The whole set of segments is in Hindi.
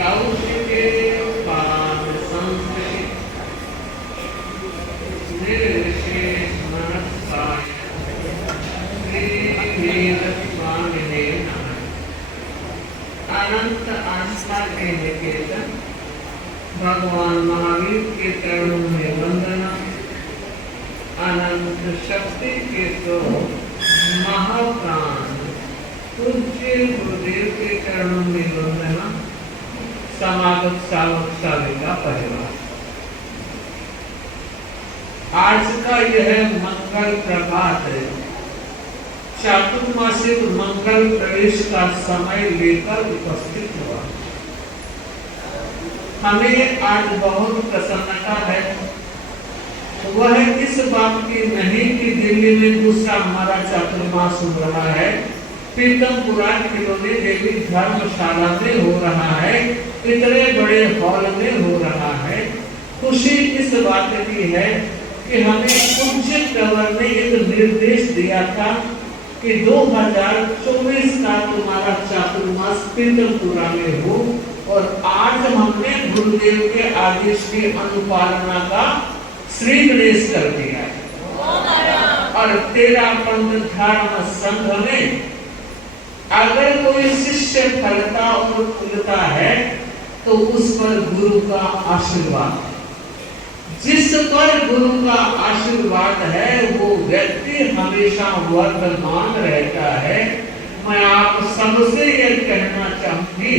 कौशिके पाद संस्कृति निर्विशेष मनस्काय स्वामिने अनंत आस्था के निकेतन भगवान महावीर के चरणों में वंदना। अनंत शक्ति के स्वरूप महाप्राण पूज्य गुरुदेव के चरणों में वंदना। समागत सावक साविका परिवार, आज का यह मंगल प्रभात है, चातुर्मासिक मंगल प्रवेश का समय लेकर उपस्थित हुआ। हमें आज बहुत प्रसन्नता है। वह इस बात की नहीं कि दिल्ली में दूसरा हमारा चातुर्मास हो रहा है, पीतमपुरा खिलौने देवी धर्मशाला में हो रहा है, इतने बड़े हॉल में हो रहा है। खुशी इस बात की है कि हमें पूज्य कंवर ने एक निर्देश दिया था कि 2024 का तुम्हारा चातुर्मास पीतमपुरा में हो, और आज हमने गुरुदेव के आदेश की अनुपालना का श्री गणेश कर दिया है। और तेरा पंथ धर्म संघ में अगर कोई शिष्य फलता और फूलता है तो उस पर गुरु का आशीर्वाद है। जिस पर गुरु का आशीर्वाद है वो व्यक्ति हमेशा वर्धमान रहता है। मैं आप सबसे यह कहना चाहूंगी,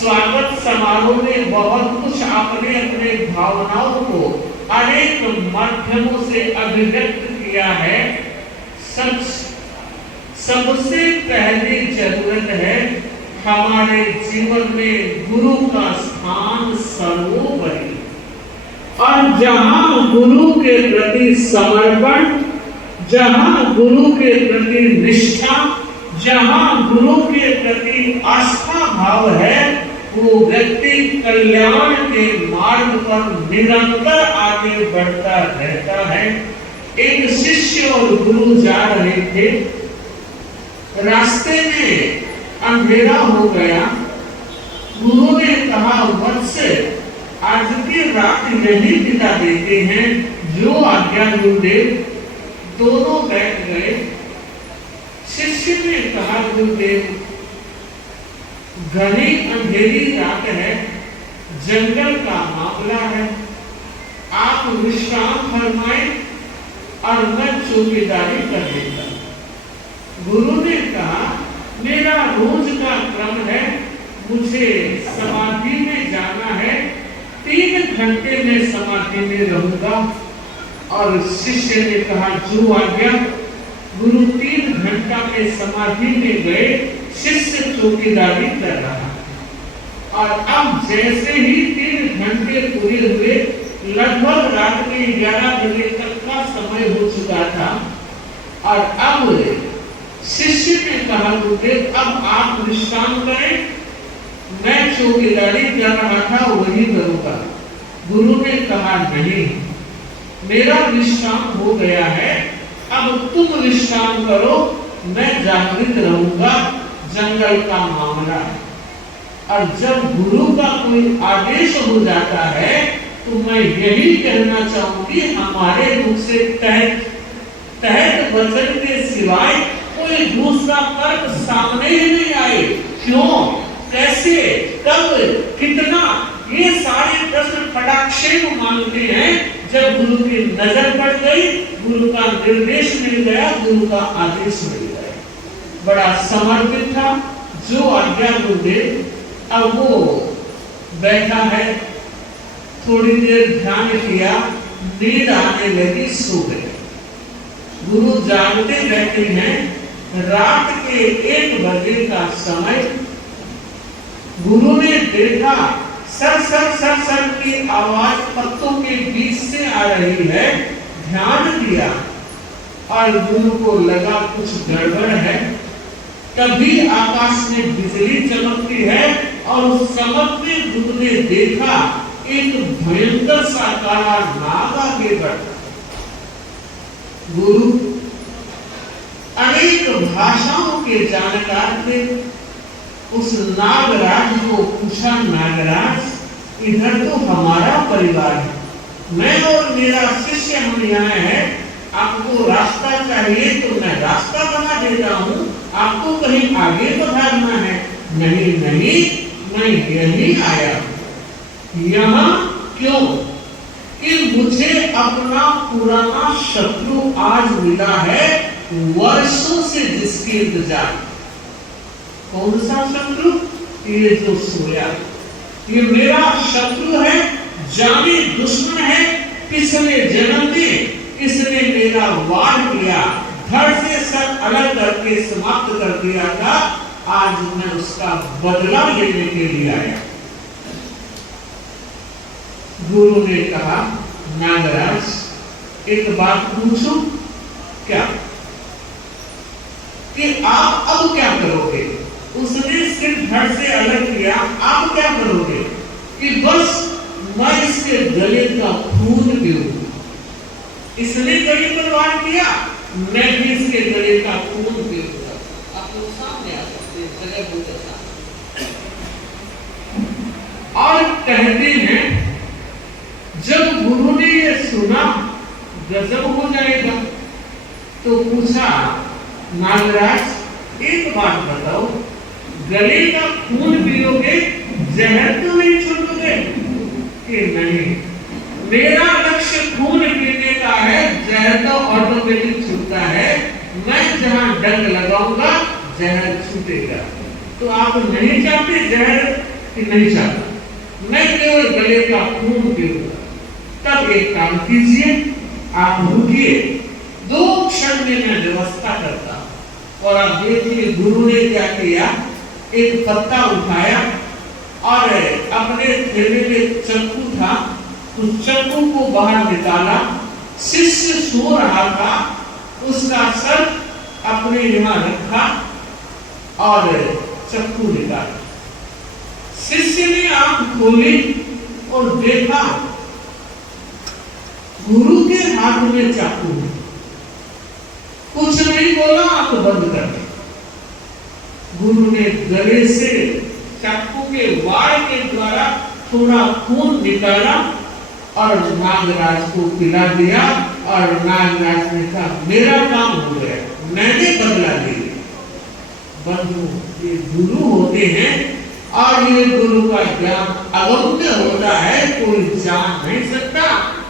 स्वागत समारोह में बहुत कुछ आपने अपने भावनाओं को अनेक माध्यमों से अभिव्यक्त किया है। सबसे पहली जरूरत है हमारे जीवन में गुरु का स्थान सर्वोपरि, और जहां गुरु के प्रति समर्पण, जहां गुरु के प्रति निष्ठा, जहां गुरु के प्रति आस्था भाव है, वो व्यक्ति कल्याण के मार्ग पर निरंतर आगे बढ़ता रहता है। एक शिष्य और गुरु जा रहे थे, रास्ते में अंधेरा हो गया। गुरु ने कहा, वत्स आज की रात यही बिता देते हैं, जो आज्ञा गुरुदेव। दोनों बैठ गए। शिष्य ने कहा, गुरुदेव घनी अंधेरी रात है, जंगल का मामला है, आप विश्राम फरमाएं और मैं चौकीदारी कर देता। गुरु ने कहा, मेरा रोज का क्रम है, मुझे समाधि में जाना है, 3 घंटे में समाधि में रहूंगा। और शिष्य ने कहा, जो आज्ञा। गुरु 3 घंटा में समाधि में गए, शिष्य चौकीदारी कर रहा। और अब जैसे ही 3 घंटे पूरे हुए, लगभग रात के 11 बजे तक का समय हो चुका था। और अब शिष्य ने कहा, गुरुदेव अब आप विश्राम करें, मैं चौकीदारी कर रहा था वही करूंगा। गुरु ने कहा, नहीं, मेरा विश्राम हो गया है, अब तुम विश्राम करो, मैं जागृत रहूंगा, जंगल का मामला है। और जब गुरु का कोई आदेश हो जाता है तो मैं यही कहना चाहूंगी, हमारे मुख से तहत वचन के सिवाय कोई दूसरा तर्क सामने ही नहीं आए। क्यों, कैसे, कब, कितना, ये सारे प्रश्न फटाक्षेप मांगते हैं। जब गुरु की नजर पड़ गई, गुरु का निर्देश मिल गया, गुरु का आदेश मिल गया, बड़ा समर्पित था, जो आज्ञा गुरुदेव। अब वो बैठा है, थोड़ी देर ध्यान किया, नींद आने लगी, सो गए। गुरु जागते रहते हैं। रात के 1 बजे का समय। गुरु ने देखा सर सर सर सर की आवाज पत्तों के बीच से आ रही है। ध्यान दिया और गुरु को लगा कुछ गड़बड़ है। तभी आकाश में बिजली चमकती है और उस चमक में गुरु ने देखा एक भयंकर सा काला नाग आगे बढ़ता। गुरु अनेक भाषाओं के जानकार थे, उस नागराज को पूछा, नागराज इधर तो हमारा परिवार है, मैं और मेरा शिष्य हम यहाँ है, आपको रास्ता चाहिए तो मैं रास्ता बना देता हूँ, आपको कहीं आगे बढ़ाना है। नहीं नहीं, मैं यही आया हूँ। यहाँ क्यों? कि मुझे अपना पुराना शत्रु आज मिला है, वर्षों से जिसकी इंतजार। कौन सा शत्रु? ये जो सोया, ये मेरा शत्रु है, जानी दुश्मन है। पिछले जन्म में इसने मेरा वार किया, धड़ से सर अलग करके समाप्त कर दिया था। आज मैं उसका बदला लेने के लिए आया। गुरु ने कहा, नागराज एक बात पूछूं क्या? कि आप अब क्या करोगे? उसने सिर्फ धड़ से अलग किया, आप क्या करोगे? कि बस मैं इसके गले का खून पीऊंगा। इसने गले पर वार किया, मैं भी इसके गले का खून पीऊंगा। आप लोग सामने आ सकते हैं, जगह बहुत आसान। और कहते हैं जब गुरु ने ये सुना, गजब हो जाएगा, तो पूछा, नागराज एक बात बताओ, गले का खून पियोगे, जहर तो नहीं छोड़ोगे? कि नहीं, मेरा लक्ष्य खून पीने का है, जहर तो ऑटोमेटिक छूटता है। मैं जहां डंक लगाऊंगा जहर छूटेगा। तो आप नहीं चाहते जहर? कि नहीं चाहता, मैं केवल गले का खून पीऊंगा। तब एक काम कीजिए, आप रुकिए, 2 क्षण में मैं व्यवस्था करता हूं। और आप देखिए गुरु ने क्या किया, एक पत्ता उठाया और अपने थैले में चक्कू था, उस चक्कू को बाहर निकाला। शिष्य सो रहा था, उसका सर अपने यहाँ रखा और चक्कू निकाला। शिष्य ने आंख खोली और देखा गुरु के हाथ में चाकू है। कुछ नहीं बोला, आंख बंद कर दी। गुरु ने गले से चाकू के वार के द्वारा थोड़ा खून निकाला और नागराज को पिला दिया। और नागराज ने कहा, मेरा काम हो गया, मैंने बदला ले लिया। बंधु, ये गुरु होते हैं और ये गुरु का ज्ञान अगम्य होता है, कोई जान नहीं सकता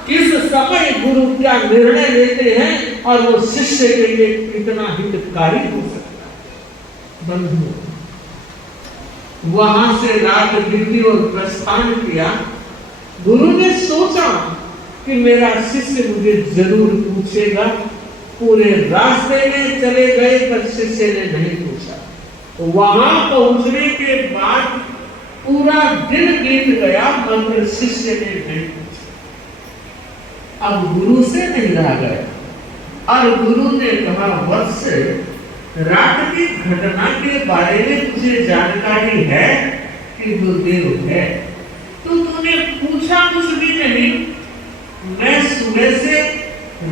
किस समय गुरु क्या निर्णय लेते हैं और वो शिष्य के लिए कितना हितकारी हो सकता है। बंधु, वहां से रात बीती और प्रस्थान किया। गुरु ने सोचा कि मेरा शिष्य मुझे जरूर पूछेगा। पूरे रास्ते में चले गए पर शिष्य ने नहीं पूछा। वहां पहुंचने के बाद पूरा दिन बीत गया मगर शिष्य ने नहीं पूछा। अब गुरु से नहीं रहा गया और गुरु ने कहा, वत्स, रात की घटना के बारे में तुझे जानकारी है? कि गुरुदेव है। तो तूने पूछा कुछ भी नहीं? मैं सुबह से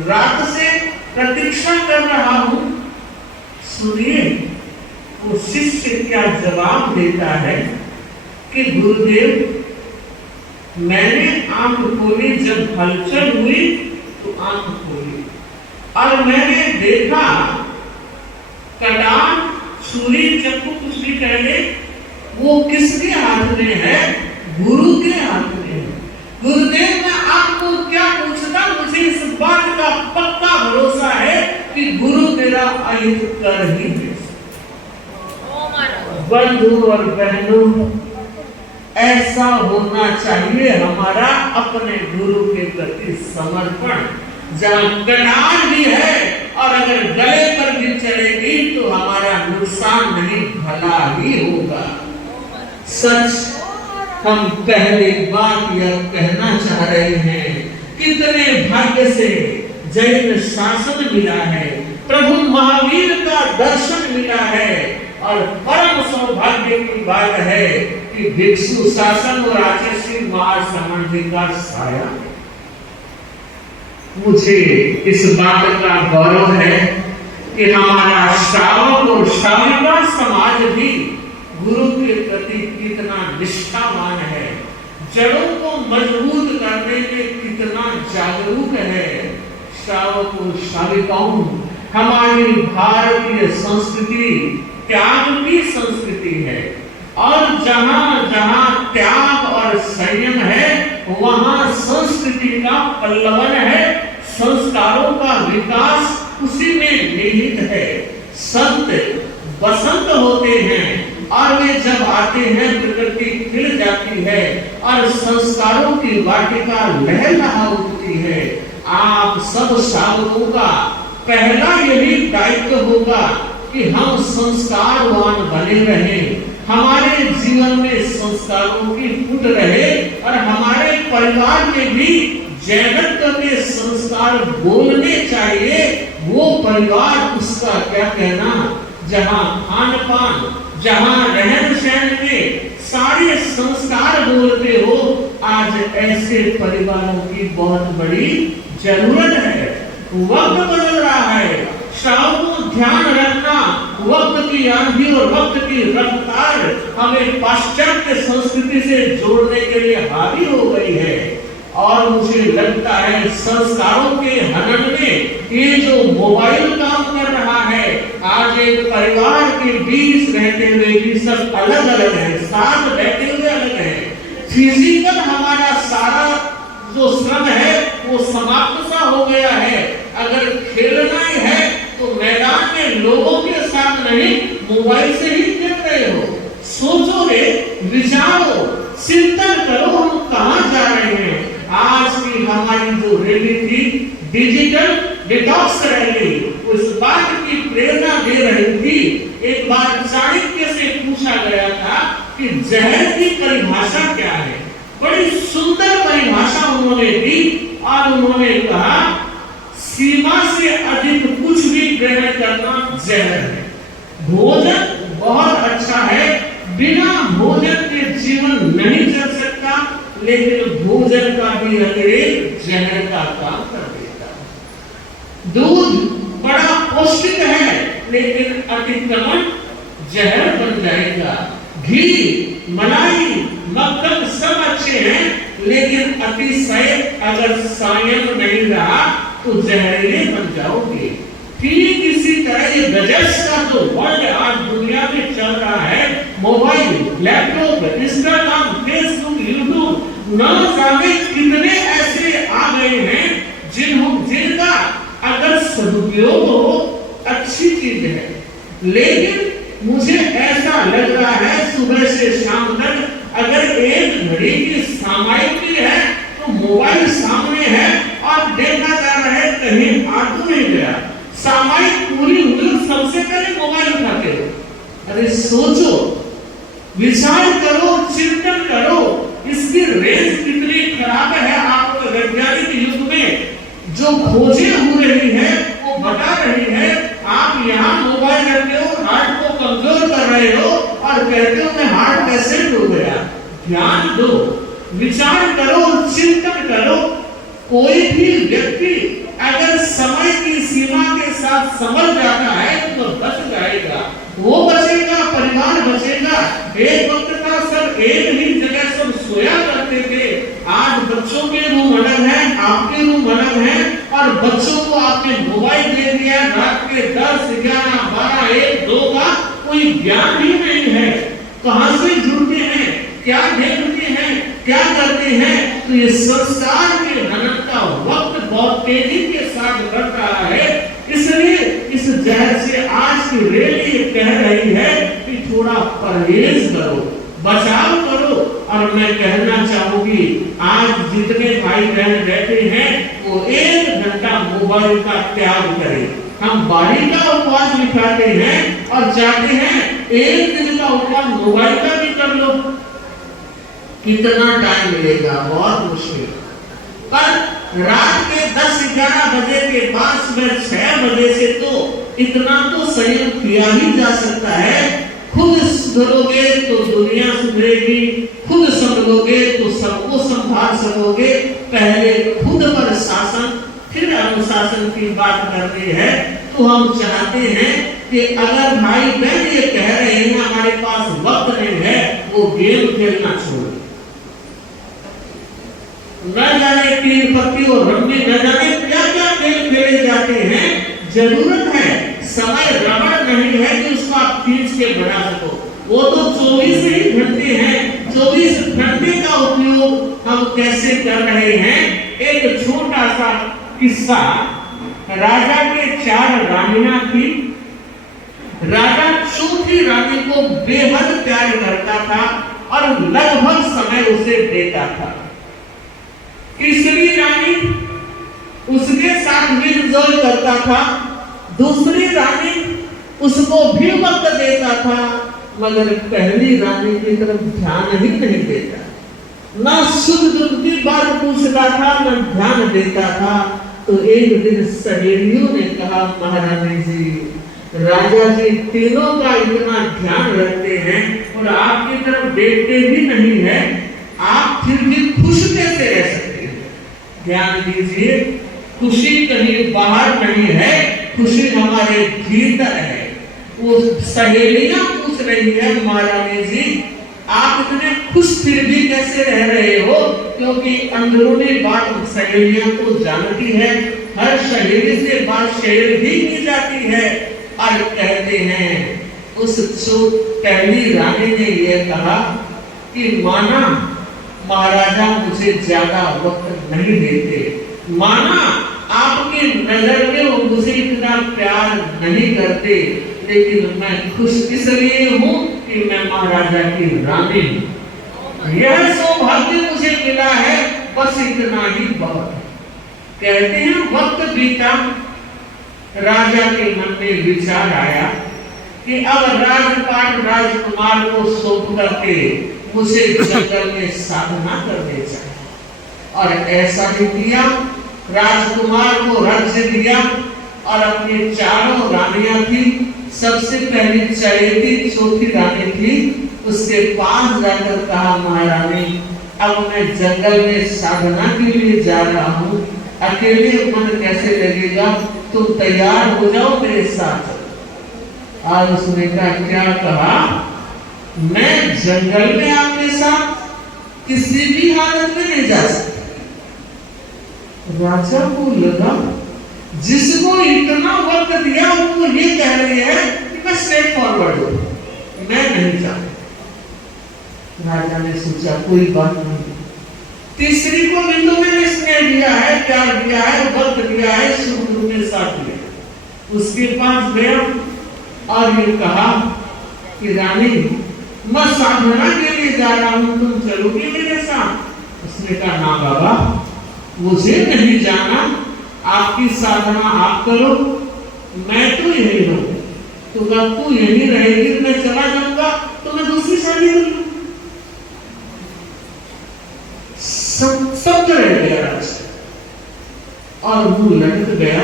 रात से प्रतीक्षा कर रहा हूं। सुनिए वो शिष्य क्या जवाब देता है कि गुरुदेव, मैंने आंख खोली, जब हलचल हुई तो आंख खोली और मैंने देखा कटान, छुरी, चक्कू कुछ भी कह ले, वो किसके हाथ में है? गुरु के हाथ में है। गुरुदेव, मैं आपको क्या पूछता, मुझे इस बात का पक्का भरोसा है कि गुरु मेरा अहित कर ही दे। बंधु और बहनों, ऐसा होना चाहिए हमारा अपने गुरु के प्रति समर्पण। जहाँ कटान भी है और अगर गले पर भी चलेगी तो हमारा नुकसान नहीं, भला ही होगा। सच हम पहली बात यह कहना चाह रहे हैं, कितने भाग्य से जैन शासन मिला है, प्रभु महावीर का दर्शन मिला है और परम सौभाग्य की बात है कि भिक्षु शासन और आचार्य महासमाज का साया। मुझे इस बात का गौरव है कि हमारा श्रावक और श्राविका समाज भी गुरु के प्रति कितना निष्ठावान है, जड़ों को मजबूत करने में कितना जागरूक है। श्रावकों श्राविकाओं, हमारी भारतीय संस्कृति त्याग की संस्कृति है, और जहां जहां त्याग और संयम है वहां संस्कृति का पल्लवन है, संस्कारों का विकास उसी में निहित है। संत बसंत होते हैं और वे जब आते हैं प्रकृति खिल जाती है और संस्कारों की वाटिका लहलहा उठती है। आप सब श्रावकों का पहला यही दायित्व होगा कि हम संस्कारवान बने रहें, हमारे जीवन में संस्कारों की फूट रहे और हमारे परिवार में भी जैनत्व के संस्कार बोलने चाहिए। वो परिवार, उसका क्या कहना, जहां खान पान, जहां रहन सहन में सारे संस्कार बोलते हो, आज ऐसे परिवारों की बहुत बड़ी जरूरत है। वक्त बदल रहा है, श्रावकों ध्यान रखना, वक्त की आंधी और वक्त की रफ्तार हमें पाश्चात्य संस्कृति से जोड़ने के लिए हावी हो गई है। और मुझे लगता है संस्कारों के हनन में ये जो मोबाइल काम कर रहा है, आज एक परिवार के बीच रहते हुए भी सब अलग अलग है, साथ बैठे हुए अलग है। फिजिकल हमारा सारा जो श्रम है वो समाप्त सा हो गया है। अगर खेलना ही है तो मैदान में लोगों के साथ नहीं, मोबाइल से ही खेल रहे हो। सोचो रे, विचारो, चिंतन करो, हम कहां जा रहे हैं। आज की हमारी जो रैली थी डिजिटल डिटॉक्स रैली, उस बात की प्रेरणा दे रही थी। एक बार चाणक्य से पूछा गया था कि जहर की परिभाषा क्या है। बड़ी सुंदर परिभाषा उन्होंने दी और उन्होंने कहा सीमा से अधिक कुछ भी ग्रहण करना जहर है। भोजन बहुत अच्छा है, बिना भोजन के जीवन नहीं चल सकता, लेकिन भोजन का भी अतिरिक्त जहर का काम कर देता है। दूध बड़ा पौष्टिक है, लेकिन अतिक्रमण जहर बन जाएगा। घी, मलाई, मक्खन सब अच्छे हैं, लेकिन अतिशय अगर संयम नहीं रहा तो जहरीले बन जाओगे। ठीक इसी तरह ये गजस का जो वर्ल्ड आज दुनिया में चल रहा है, mobile, laptop, Instagram, Facebook, YouTube, न जाने कितने ऐसे आ गए हैं जिनका अगर सदुपयोग हो अच्छी चीज है, लेकिन मुझे ऐसा लग रहा है सुबह से शाम तक अगर एक घड़ी की सामयिकी है तो मोबाइल सामने है और देखा जा रहा है, कहीं आ तो नहीं गया। सामयिक पूरी हुई, सबसे पहले मोबाइल उठाते हो। अरे सोचो, विचार करो, चिंतन करो, इसकी रेंज कितनी खराब है। आपको वैज्ञानिक युग में जो खोजें हो रही है वो बता रही है, आप यहाँ मोबाइल रखते हो, हार्ट को कमजोर कर रहे हो और कहते हो मैं हार्ट पेशेंट हो गया। ध्यान दो, विचार करो, चिंतन करो। कोई भी व्यक्ति अगर समय की सीमा के साथ समझ जाता है तो बच जाएगा, वो बचेगा, परिवार बचेगा। एक वक्त का सब एक ही जगह सब सोया करते थे, आज बच्चों के रूम अलग है, आपके रूम अलग है, और बच्चों को आपने मोबाइल दे दिया। रात के 10, 11, 12, 1, 2 का कोई ज्ञान ही नहीं है। कहां से जुड़ते हैं, क्या देखते हैं, क्या करते हैं। तो ये संस्कार के हनन का वक्त बहुत तेजी के साथ बढ़ रहा है। इसलिए इस जहर से आज की रैली कह रही है कि थोड़ा परहेज करो, बचाव करो। और मैं कहना चाहूंगी, आज जितने भाई बहन बैठे हैं वो 1 घंटा मोबाइल का त्याग करें। हम बारी का उपवास लिखाते हैं और चाहते हैं 1 दिन का उपवास मोबाइल का भी कर लो। कितना टाइम मिलेगा, बहुत मुश्किल। पर रात के 10-11 बजे के बाद सुबह 6 बजे से तो इतना तो संयम किया ही जा सकता है। खुद सुधरोगे तो दुनिया सुधरेगी, खुद संभलोगे तो सबको संभाल सकोगे। पहले खुद पर शासन, फिर अनुशासन की बात करते हैं। तो हम चाहते हैं कि अगर भाई बहन ये कह रहे हैं हमारे पास वक्त नहीं है, वो गेम खेलना छोड़, न जाने तीन पत्ती और रम्मी, न जाने क्या क्या खेल खेले जाते हैं। जरूरत है, समय रबड़ नहीं है कि उसको आप खींच के बढ़ा सको। वो तो 24 ही घंटे हैं, 24 घंटे का उपयोग हम कैसे कर रहे हैं। एक छोटा सा किस्सा, राजा के 4 रानियां थी। राजा चौथी रानी को बेहद प्यार करता था और लगभग समय उसे देता था। तीसरी रानी उसके साथ भी एंजॉय करता था, दूसरी रानी उसको भी वक्त देता था, मगर पहली रानी की तरफ ध्यान ही नहीं देता, ना सुख दुख की बात पूछता था, न ध्यान देता था। तो एक दिन सहेलियों ने कहा, महारानी जी, राजा जी तीनों का इतना ध्यान रखते हैं और आपकी तरफ देखते भी नहीं है, आप फिर भी खुश कैसे रह सकते हैं? ध्यान दीजिए, खुशी कहीं बाहर नहीं है, खुशी हमारे भीतर है। वो सहेलियां पूछ रही है, महारानी जी आप इतने खुश फिर भी कैसे रह रहे हो? क्योंकि अंदरूनी बात सहेलियां को जानती है, हर सहेली से बात शेयर भी की जाती है। और कहते हैं उस पहली रानी ने यह कहा कि माना महाराजा मुझे ज्यादा वक्त नहीं देते, माना आपकी नजर में वो मुझे इतना प्यार नहीं करते, लेकिन मैं खुश इसलिए हूँ कि मैं महाराजा की रानी हूँ। यह सौभाग्य मुझे मिला है, बस इतना ही बहुत है। कहते हैं वक्त बीता, राजा के मन में विचार आया कि अब राजपाट राजकुमार को सौंप करके मुझे जंगल में साधना करने चाहिए। और ऐसा ही किया, राजकुमार को राज्य दिया और अपनी 4 रानियां थी। सबसे पहली चैती चौथी रानी थी, उसके पास जाकर कहा, महारानी अब मैं जंगल में साधना के लिए जा रहा हूँ, अकेले मन कैसे लगेगा, तुम तैयार हो जाओ मेरे साथ। और उसने कहा, क्या कहा? मैं जंगल में आपके साथ किसी भी हालत में नहीं जा सकता। राजा को लगा जिसको इतना वक्त दिया वो ये कह रही है कि मैं स्ट्रेट फॉरवर्ड हूं, मैं नहीं चाहता। राजा ने सोचा कोई बात नहीं, तीसरी को भी तो मैंने स्नेह दिया है, प्यार दिया है, वक्त दिया है, सुख दुख में साथ दिया। उसके पास गया और ये कहा कि रानी मैं साधना के लिए जा रहा हूं, तुम चलोगी मेरे साथ? उसने कहा, ना बाबा मुझे नहीं जाना, आपकी साधना आप करो, मैं तो यही हूं। तो कहा तू यही रहेगी, मैं चला जाऊंगा तो मैं दूसरी शादी कर लूं। सब रह गया और वो लटक गया।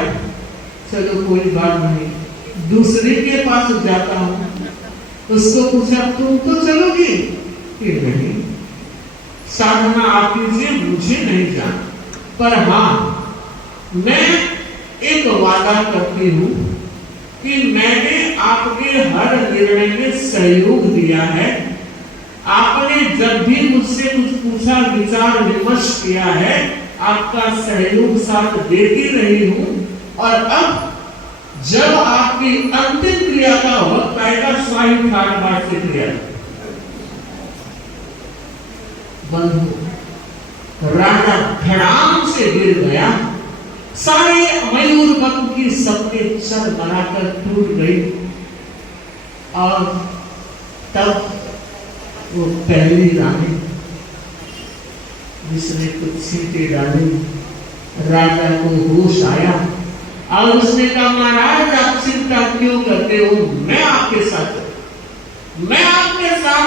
चलो कोई बात नहीं, दूसरे के पास जाता हूं। उसको पूछा, तुम तो चलोगी? कि नहीं, साधना आप कीजिए, मुझे नहीं जाना, पर हाँ मैं एक वादा करती हूं कि मैंने आपके हर निर्णय में सहयोग दिया है। आपने जब भी मुझसे कुछ पूछा, विचार विमर्श किया है, आपका सहयोग साथ देती रही हूं। और अब जब आपकी अंतिम क्रिया का वक्त आएगा, स्वाही ठाट बाट से क्रिया बंधु, राजा धड़ाम से गिर गया। सारे मयूर बंधु की सपने चर बनाकर टूट गई। और तब वो पहली रानी जिसने कुछ छींटे डाली, राजा को होश आया और उसने कहा, महाराज आप चिंता क्यों करते हो, मैं आपके साथ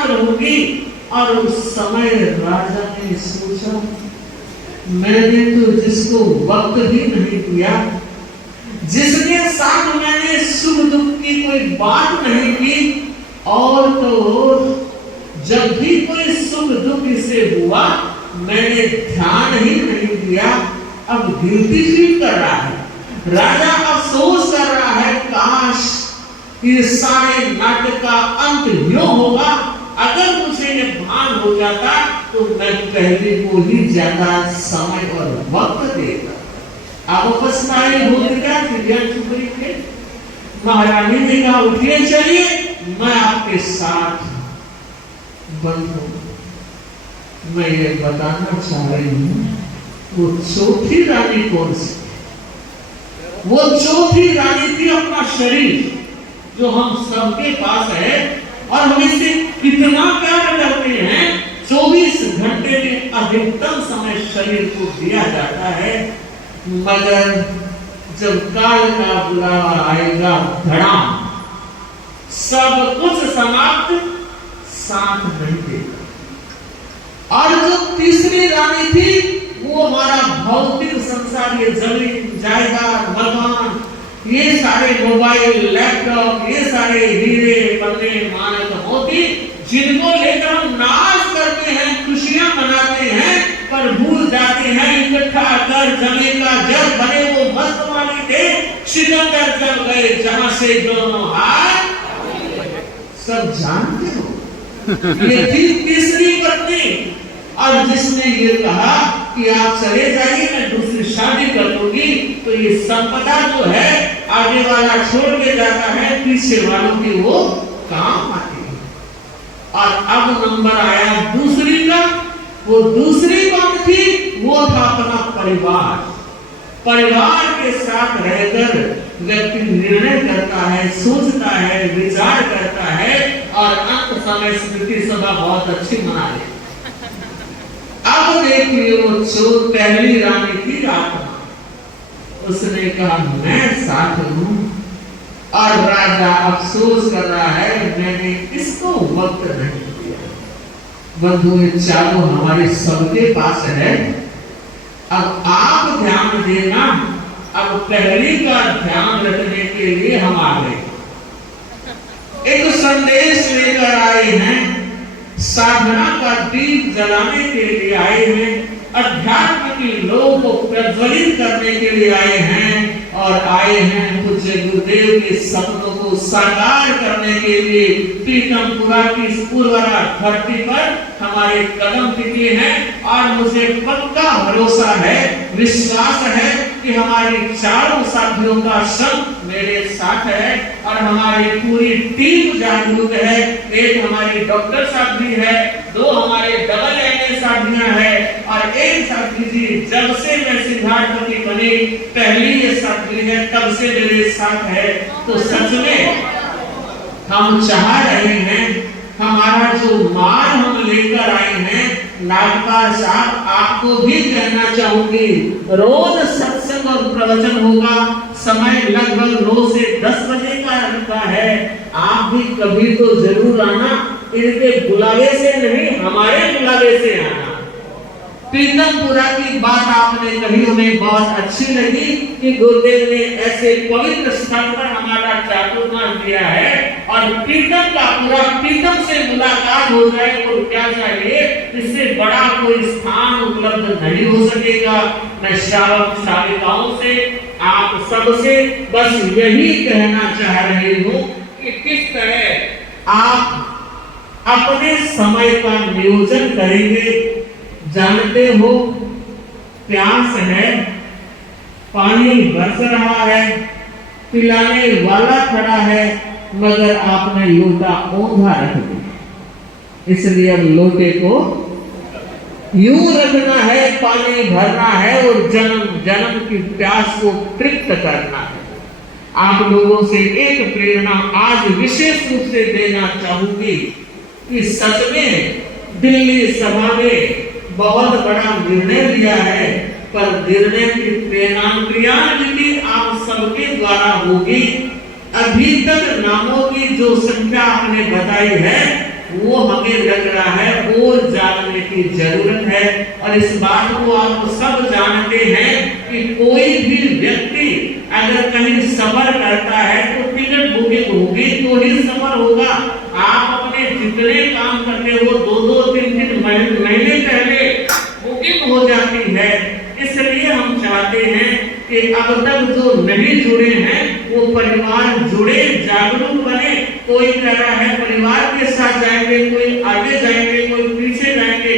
रहूंगी। और उस समय राजा ने सोचा, मैंने तो जिसको वक्त ही नहीं दिया, जिसके साथ मैंने सुख दुख की कोई बात नहीं की, और तो जब भी कोई सुख दुख से हुआ मैंने ध्यान ही नहीं दिया। अब गिल्टी फील कर रहा है, राजा अफसोस कर रहा है काश ये सारे नाटक का अंत यूं होगा, अगर मुझे ये भान हो जाता तो मैं पहले को ही ज्यादा समय और वक्त देता। अब पछताए होते क्या चुप रही थे। महारानी ने कहा उठिए चलिए, मैं आपके साथ। बंधु, मैं ये बताना चाह रही हूं, वो चौथी रानी कौन सी? वो चौथी रानी थी अपना शरीर, जो हम सबके पास है और हम इससे कितना प्यार करते हैं। 24 घंटे में अधिकतम समय शरीर को दिया जाता है, मगर जब काल का बुलावा आएगा, धड़ाम, सब कुछ समाप्त, साथ नहीं देगा। और जो तीसरी रानी थी, वो हमारा भौतिक संसार, ये जमीन जायदाद मकान, ये सारे मोबाइल लैपटॉप, ये सारे हीरे पन्ने मानक मोती, जिनको लेकर हम नाच करते हैं, खुशियां मनाते हैं, पर भूल जाते हैं इकट्ठा कर जमे का जब बने वो मस्त वाले थे, सिकंदर जब गए जहां से दोनों हाथ। सब जानते हो ये थी तीसरी पत्नी, और जिसने ये कहा कि आप चले जाइए, मैं दूसरी शादी कर लूंगी, तो ये संपदा जो है आगे वाला छोड़ के जाता है, पीछे वालों की वो काम आती है। और अब नंबर आया दूसरी का। वो दूसरी कौन थी? वो था अपना परिवार। परिवार के साथ रहकर व्यक्ति निर्णय करता है, सोचता है, विचार करता है, और अंत समय स्मृति सभा बहुत अच्छी मना ले। अब देखिए, वो चोर पहली रानी थी आत्मा, उसने कहा मैं साथ हूं, और राजा अफसोस कर रहा है मैंने इसको वक्त नहीं दिया। बंधु, ये चारों हमारे सबके पास है। अब आप ध्यान देना, अब पहली का ध्यान रखने के लिए हम आ गए, एक संदेश लेकर आए हैं, साधना का दीप जलाने के लिए आए हैं, अध्यात्म की लोगों को प्रज्वलित करने के लिए आए हैं, और आए हैं पूज्य गुरुदेव के सपनों को साकार करने के लिए। पीतमपुरा की पूर्वरा धरती पर हमारे कदम टिके हैं, और मुझे पक्का भरोसा है, विश्वास है कि हमारी चारों साथियों का संग मेरे साथ है, और हमारी पूरी टीम जागरूक है। एक हमारी डॉक्टर साहब भी है, 2 हमारे डबल एमए साथियां हैं, और एक साथी जी जब से मैं सिद्धार्थपति बनी पहली ये साथी है, तब से मेरे साथ है। तो सच में हम चाह रहे हैं, हमारा जो मान हम लेकर आए हैं, नागपाल साहब आपको भी कहना चाहूंगी, रोज सत्संग और प्रवचन होगा, समय लगभग 9 से 10 बजे का रहता है। आप भी कभी तो जरूर आना, इनके बुलावे से नहीं, हमारे बुलावे से आना। पीतमपुरा की बात आपने कही, हमें बहुत अच्छी लगी कि गुरुदेव ने ऐसे पवित्र स्थान पर हमारा चातुर्मास दिया है, और पीतम का पूरा पीतम से मुलाकात हो जाए और क्या चाहिए, इससे बड़ा कोई स्थान उपलब्ध नहीं हो सकेगा। मैं श्रावक शालिकाओं से, आप सबसे बस यही कहना चाह रही हूँ कि किस तरह आप अपने समय का नियोजन करेंगे। जानते हो, प्यास है, पानी बरस रहा है, पिलाने वाला खड़ा है, मगर आपने लोटा औंधा रख दिया। इसलिए अब लोटे को यूं रखना है, पानी भरना है, और जन्म जन्म की प्यास को तृप्त करना है। आप लोगों से एक प्रेरणा आज विशेष रूप से देना चाहूंगी कि सच में दिल्ली सभा में बहुत बड़ा निर्णय लिया है, पर निर्णय की क्रियान्विति आप सबके द्वारा होगी। अभी तक नामों की जो संख्या आपने बताई है, वो हमें लग रहा है और जानने की जरूरत है। और इस बात को आप सब जानते हैं कि कोई भी व्यक्ति अगर कहीं सफर करता है तो टिकट बुकिंग होगी तो ही सफर होगा। आप अपने जितने काम करते हो 2-2, 3-3 महीने पहले बुकिंग हो जाती है। इसलिए हम चाहते हैं कि कि अब तक जो नहीं जुड़े हैं वो परिवार जुड़े, जागरूक बने। कोई कह रहा है परिवार के साथ जाएंगे, कोई आगे जाएंगे, कोई पीछे जाएंगे,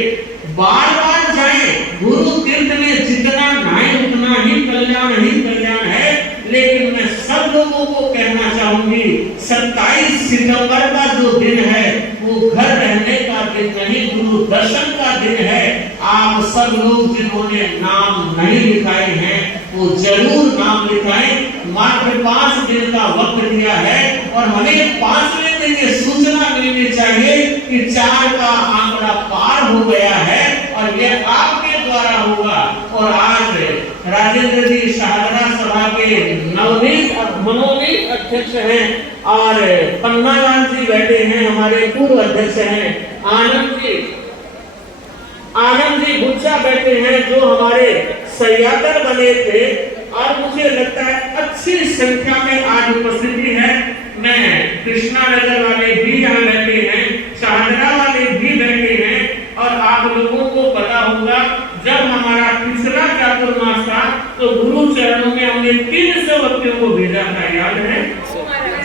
बार बार जाए। गुरु तीर्थ में जितना नहाए उतना ही कल्याण है। लेकिन मैं सब लोगों को कहना चाहूंगी 27 सितंबर का जो दिन है वो घर रहने का दिन नहीं, गुरु दर्शन का दिन है। आप सब लोग जिन्होंने नाम नहीं लिखाए हैं वो जरूर नाम लिखाएं। मात्र 5 दिन का वक्त दिया है और हमें 5वें दिन ये सूचना मिलनी चाहिए कि 4 का आंकड़ा पार हो गया है और ये आपके द्वारा होगा। और आज राजेंद्र जी शाहदरा सभा के मनोनीत अध्यक्ष हैं और पन्नालाल जी बैठे हैं, हमारे पूर्व अध्यक्ष हैं। आनंद जी गुच्छा बैठे हैं जो हमारे सयातर बने थे और मुझे लगता है अच्छी संख्या में आज उपस्थिति है। मैं कृष्णा नगर वाले भी यहाँ बैठे हैं, शाहदरा वाले भी बैठे हैं और आप लोगों को पता होगा जब हमारा पिछला चातुर्मास था तो गुरु चरणों में हमने 300 व्यक्तियों को भेजा था, याद है?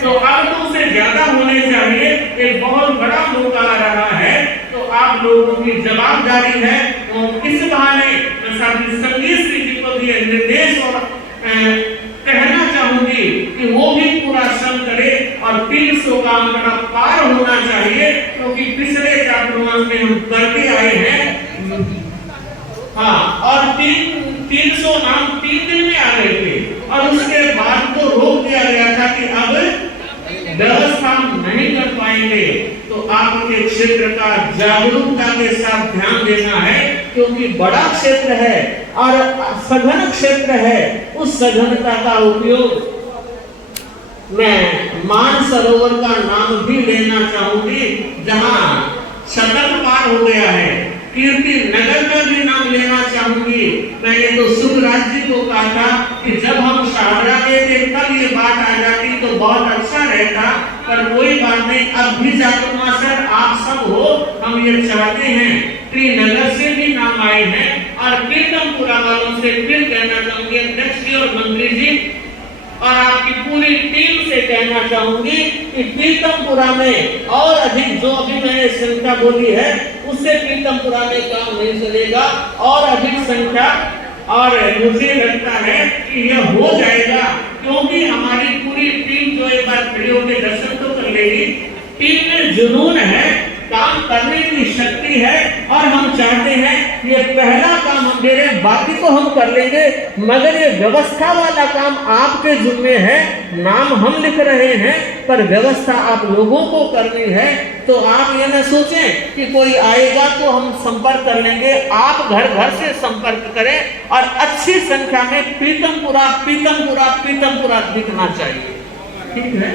तो अब तो उससे ज्यादा होने चाहिए। एक बहुत बड़ा मौका आ रहा है तो आप लोगों की जवाबदारी है। तो इस बहाने संगीत जी को भी निर्देश और कहना चाहूंगी कि वो भी पूरा श्रम करे और 300 का आंकड़ा पार होना चाहिए, क्योंकि पिछले चातुर्मास में हम करके आए हैं। हाँ, और 300 नाम 3 दिन में आ गए थे और उसके बाद तो रोक दिया गया था कि अब व्यवस्था नहीं कर पाएंगे। तो आपके क्षेत्र का जागरूकता के साथ ध्यान देना है, क्योंकि बड़ा क्षेत्र है और सघन क्षेत्र है। उस सघनता का उपयोग मैं मानसरोवर का नाम भी लेना चाहूंगी, जहां शतक पार हो गया है। कीर्ति नगर का भी नाम लेना चाहूंगी। मैंने तो सुखराज जी को कहा था कि जब हम शाहदरा गए थे तब ये बात आ जाती तो बहुत अच्छा रहता, पर कोई बात नहीं। अब भी चातुर्मासर आप सब हो, हम ये चाहते हैं। त्रिनगर से भी नाम आए हैं और कीर्तनपुरा वालों से फिर कहना चाहूंगी, अध्यक्ष जी और मंत्री जी और आपकी पूरी टीम से कहना चाहूंगी कि कीर्तनपुरा में और अधिक, जो अभी मैंने संख्या बोली है उससे कीर्तनपुरा में काम नहीं चलेगा, और अधिक संख्या। और मुझे लगता है कि यह हो जाएगा, क्योंकि हमारी पूरी टीम जो एक बार खड़ी होकर दर्शन तो कर लेगी। टीम में जुनून है, काम करने की शक्ति है और हम चाहते हैं ये पहला काम हम दे रहे हैं, बाकी तो हम कर लेंगे, मगर ये व्यवस्था वाला काम आपके जिम्मे है। नाम हम लिख रहे हैं पर व्यवस्था आप लोगों को करनी है। तो आप ये न सोचें कि कोई आएगा तो हम संपर्क कर लेंगे। आप घर घर से संपर्क करें और अच्छी संख्या में पीतमपुरा दिखना चाहिए। ठीक है।